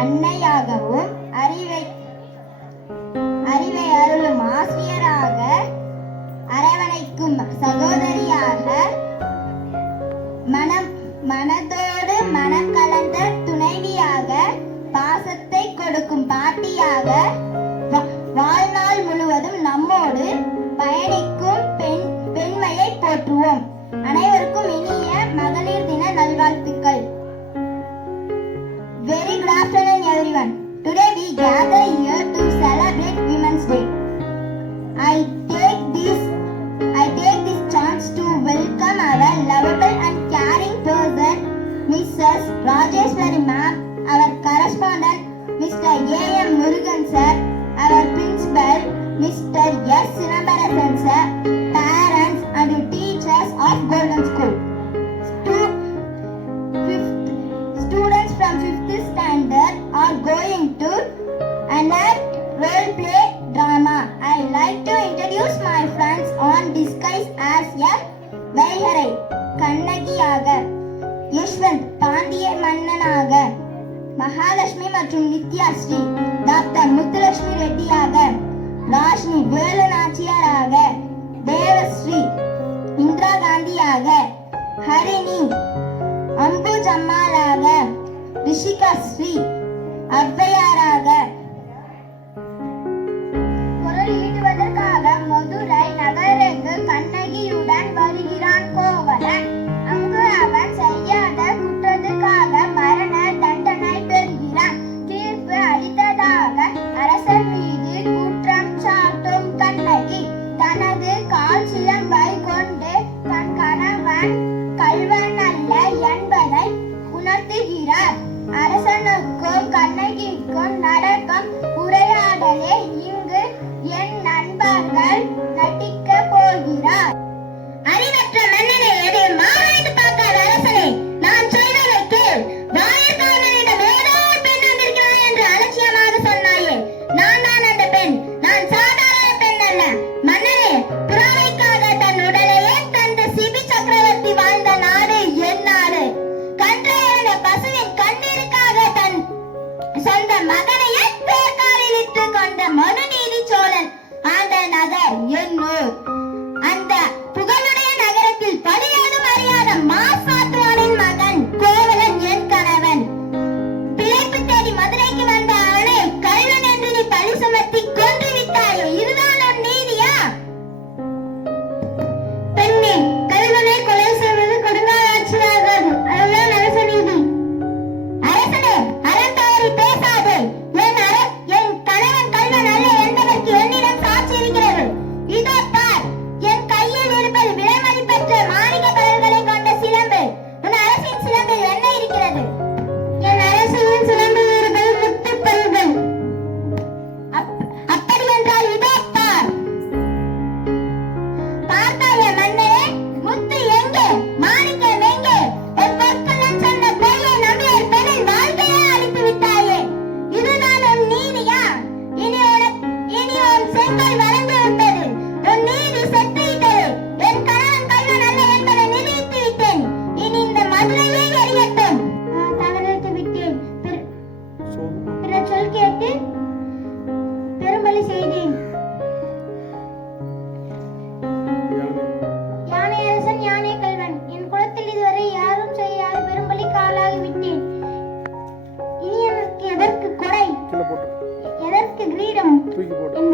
அன்னையாகவும் அறிவை அருளும் ஆசிரியராக அரவணைக்கும் சகோதரியாக மனதோடு மனம் கலந்த துணைவியாக பாசத்தை கொடுக்கும் பாட்டியாக வாழ்நாள் முழுவதும் நம்மோடு பயணிக்கும் பெண்மையை போற்றுவோம். அனைவருக்கும் இனிய மகளிர் தின நல்வாழ்த்துக்கள். Very good afternoon everyone. Today we gather here to celebrate Women's Day. I take this chance to welcome our lovable and caring person, Mrs. Rajeshwari ma'am, our correspondent, Mr. A.M. Murugan sir, our principal, Mr. S. Sinambarasan sir, parents and teachers of Golden School. Students from 5th standard are going to enact role play drama. I like to introduce my friends on disguise as a வைகரை கண்ணகியாக, யஷ்வந்த் பாண்டிய மன்னனாக, மகாலட்சுமி மற்றும் Nithyasri doctor Muthulakshmi ரெட்டியாக, ராஷ்னி Velu நாச்சியாராக, Devasri Indira காந்தியாக, Harini அம்புஜம்மாளாக, Rishika Sri ஔவையாராக. குரல் ஈட்டுவதற்காக மதுரை நகருக்கு கண்ணகியுடன் வருகிறான் கோவலன். அங்கு அவன் செய்யாத குற்றத்துக்காக மரண தண்டனை பெறுகிறான். தீர்ப்பு அளித்ததாக அரசர் மீது குற்றம் சாட்டும் கண்ணகி தனது கால் சிலம்பை கொண்டு தன் கணவன் கள்வன் அல்ல என்பதை உணர்த்துகிறார். அரசனுக்கும் கண்ணகிக்கும் நடக்கும் உரையாடலே இங்கு என் நண்பர்கள் நடிக்க போகிறார். அறிவற்ற மன்னனை எதையும் ஆராய்ந்து பார்க்காத அரசனே, நான் சொல்வதை கேள். வாயக்காரனிடம் ஏதோ ஒரு பெண் வந்திருக்கிறது என்று அலட்சியமாக சொன்னாயே, நான் தான் அந்த பெண். நான் சாதாரண பெண் அல்ல மன்னனே. புறாவைக்காக தன் உடலையே தந்த சிபி சக்கரவர்த்தி வாழ்ந்த நாடு என் நாடு. கன்றையருட பசுவின் கண்ணீருக்காக தன் சொந்த மகனையே பேர்காலில் இட்டு கொண்ட மனுநீதி சோழன் ஆண்ட நகர் என் ஊர். அந்த புகழுடைய நகரத்தில் படியாதும் அறியாத மாசாத்துவானின் மகன் கோவலன் என் கணவன். பிழைப்பு தேடி மதுரைக்கு வந்த அவனை கள்ளன் என்று நீ பழி சுமத்தி கொன்று விட்டாயே, இதுதான் உன் நீதியா? பெண்ணே, கள்ளனை கொலை செய்வது கொடுங்கால் ஆட்சியாகாது. அதுதான் அரச நீதி. அரசனே, அறம் தவறி பேசாதே. என் கணவன் கள்வன் அல்ல என்பதற்கு என்னிடம் சாட்சி இருக்கிறது. இதோ பார், என் கையில் இருப்பது விலை மதிப்பற்ற மாணிக்க கலர்களை கொண்ட சிலம்பு. உன் அரசின் சிலம்பில் என்ன இருக்கிறது? என் அரசின் சிலம்பில் இருப்பது முத்துப் பல்கள். அப்படி என்றால் இதோ பார். பார்த்தாய மன்னரே, முத்து எங்கே? மாணிக்கம் எங்கே? என் பொற்கொள்ளன் சொன்ன பொய்யை நம்பி ஒரு பெண்ணின் வாழ்க்கையை அழித்து விட்டாயே, இதுதான் உன் நீதியா? இனி உன் செங்கல் வளர்ந்து விட்டது. உன் நீதி செத்து விட்டது. என் கணவன் கள்வன் அல்ல என்பதை நிரூபித்து விட்டேன். இனி இந்த மதுரையை எரியட்டும். தவறித்து விட்டேன். பிற சொல் கேட்டு பெரும்பலி செய்தேன். யானை அரசன் யானை கள்வன். என் குலத்தில் இதுவரை யாரும் செய்யாத பெரும்பலி காலாகி விட்டேன். இனி எனக்கு எதற்கு கொடை, எதற்கு கிரீடம்? என்